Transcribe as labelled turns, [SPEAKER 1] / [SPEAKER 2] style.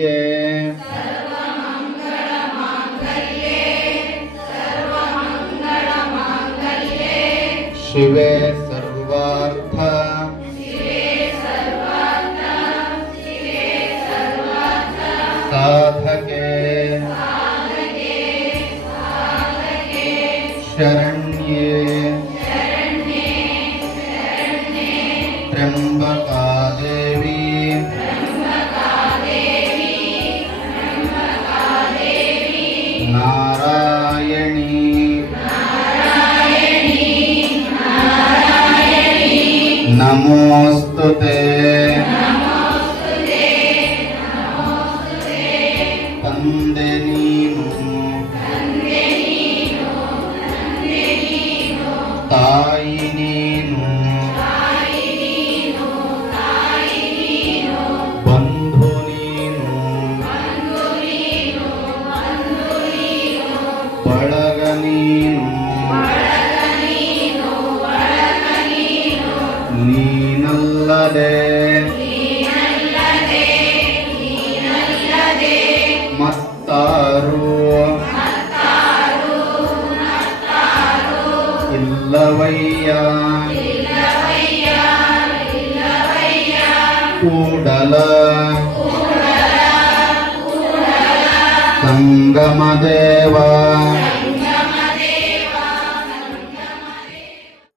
[SPEAKER 1] शिवे सर्वार्थ। साधके। शरण्ये। त्र्यम्बका देवी நாராயணி. நமோஸ்து தந்தே நீனு நல்லதே மத்தாரோ. இல்லவையா. கூடல. சங்கமதேவா